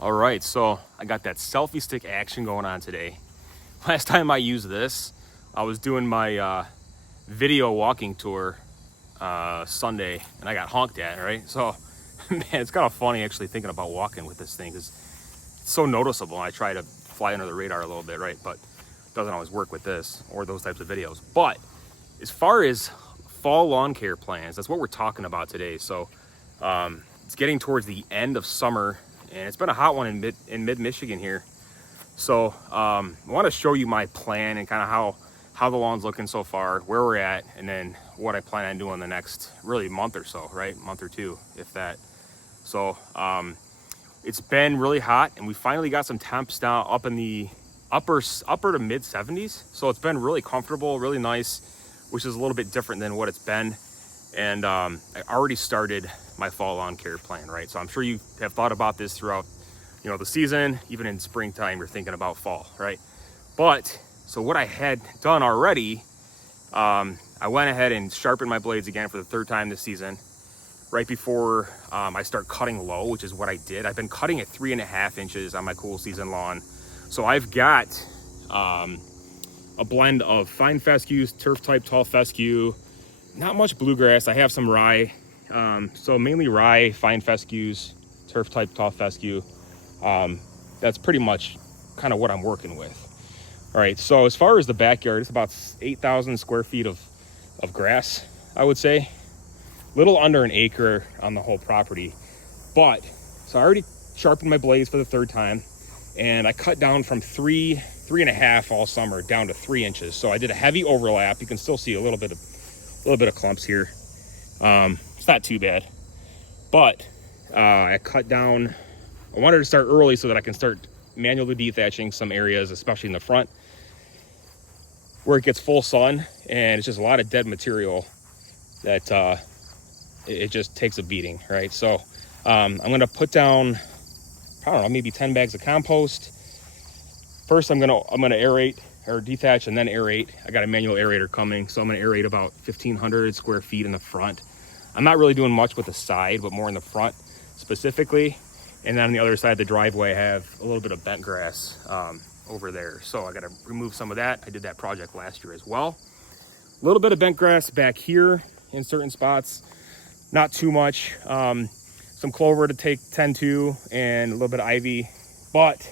All right, so I got that selfie stick action going on today. Last time I used this, I was doing my video walking tour Sunday, and I got honked at, right? So, man, it's kind of funny actually thinking about walking with this thing because it's so noticeable. I try to fly under the radar a little bit, right? But it doesn't always work with this or those types of videos. But as far as fall lawn care plans, that's what we're talking about today. So it's getting towards the end of summer, and it's been a hot one in mid Michigan here. So I want to show you my plan and kind of how the lawn's looking so far, where we're at, and then what I plan on doing the next really month or so, right? Month or two, if that. So it's been really hot, and we finally got some temps down up in the upper to mid 70s. So it's been really comfortable, really nice, which is a little bit different than what it's been. And I already started my fall lawn care plan, right? So I'm sure you have thought about this throughout, the season. Even in springtime, you're thinking about fall, right? But so what I had done already, I went ahead and sharpened my blades again for the third time this season, right before I start cutting low, which is what I did. I've been cutting at 3.5 inches on my cool season lawn. So I've got a blend of fine fescues, turf type tall fescue, not much bluegrass. I have some rye, so mainly rye, fine fescues, turf type tall fescue. That's pretty much kind of what I'm working with. All right, so as far as the backyard, it's about 8,000 square feet of grass, I would say. Little under an acre on the whole property. But, so I already sharpened my blades for the third time, and I cut down from 3.5 all summer down to 3 inches. So I did a heavy overlap. You can still see a little bit of clumps here. It's not too bad, but I cut down. I wanted to start early so that I can start manually dethatching some areas, especially in the front where it gets full sun and it's just a lot of dead material that it just takes a beating, right? So I'm going to put down, I don't know, maybe 10 bags of compost. First, I'm gonna aerate or dethatch and then aerate. I got a manual aerator coming, so I'm gonna aerate about 1,500 square feet in the front. I'm not really doing much with the side, but more in the front specifically. And then on the other side of the driveway, I have a little bit of bent grass over there. So I gotta remove some of that. I did that project last year as well. A little bit of bent grass back here in certain spots, not too much. Some clover to tend to and a little bit of ivy. But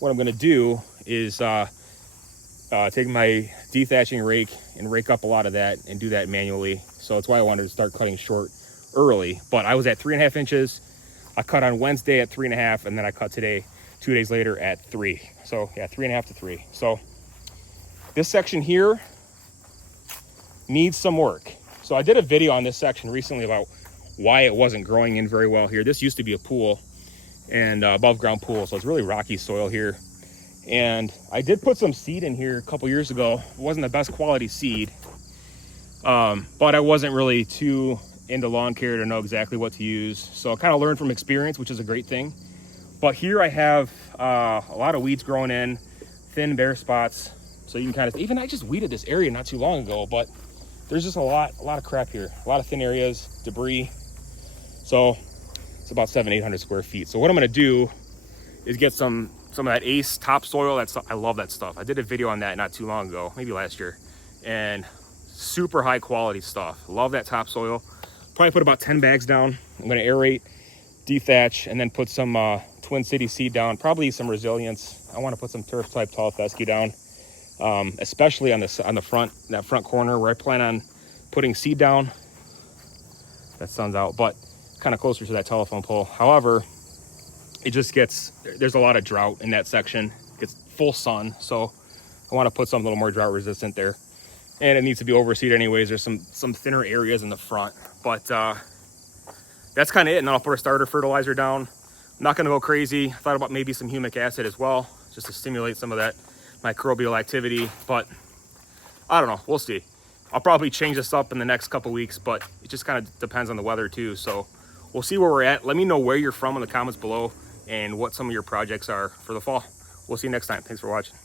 what I'm gonna do is take my dethatching rake and rake up a lot of that and do that manually. So that's why I wanted to start cutting short early. But I was at 3.5 inches. I cut on Wednesday at 3.5, and then I cut today, 2 days later at 3. So yeah, 3.5 to 3. So this section here needs some work. So I did a video on this section recently about why it wasn't growing in very well here. This used to be a pool and above ground pool, so it's really rocky soil here. And I did put some seed in here a couple years ago. It wasn't the best quality seed, but I wasn't really too into lawn care to know exactly what to use. So I kind of learned from experience, which is a great thing. But here I have a lot of weeds growing in, thin bare spots. So you can kind of, even I just weeded this area not too long ago, but there's just a lot of crap here, a lot of thin areas, debris. So it's about 700-800 square feet. So what I'm gonna do is get some of that Ace topsoil. I love that stuff. I did a video on that not too long ago, maybe last year, and super high quality stuff. Love that topsoil. Probably put about 10 bags down. I'm gonna aerate, dethatch, and then put some Twin City seed down, probably some Resilience. I wanna put some turf type tall fescue down, especially on the front, that front corner where I plan on putting seed down. That sun's out, but kind of closer to that telephone pole. However, there's a lot of drought in that section. It gets full sun, so I want to put something a little more drought resistant there. And it needs to be overseeded anyways. There's some thinner areas in the front, but that's kind of it. And then I'll put a starter fertilizer down. I'm not going to go crazy. I thought about maybe some humic acid as well, just to stimulate some of that microbial activity, but I don't know. We'll see. I'll probably change this up in the next couple weeks, but it just kind of depends on the weather too. So we'll see where we're at. Let me know where you're from in the comments below and what some of your projects are for the fall. We'll see you next time. Thanks for watching.